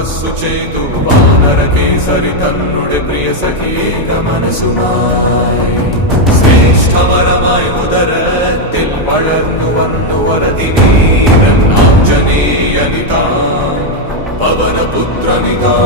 മനസ്സു ചെയ്തു വാനര കേസരി തന്നുടെ പ്രിയ സഖി മനസ്സുമായി ശ്രേഷ്ഠവരമായി ഉദരത്തിൽ വളർന്നു വന്നു വരതിനീരൻ ആഞ്ജനേയനിതാ പവനപുത്രനിതാ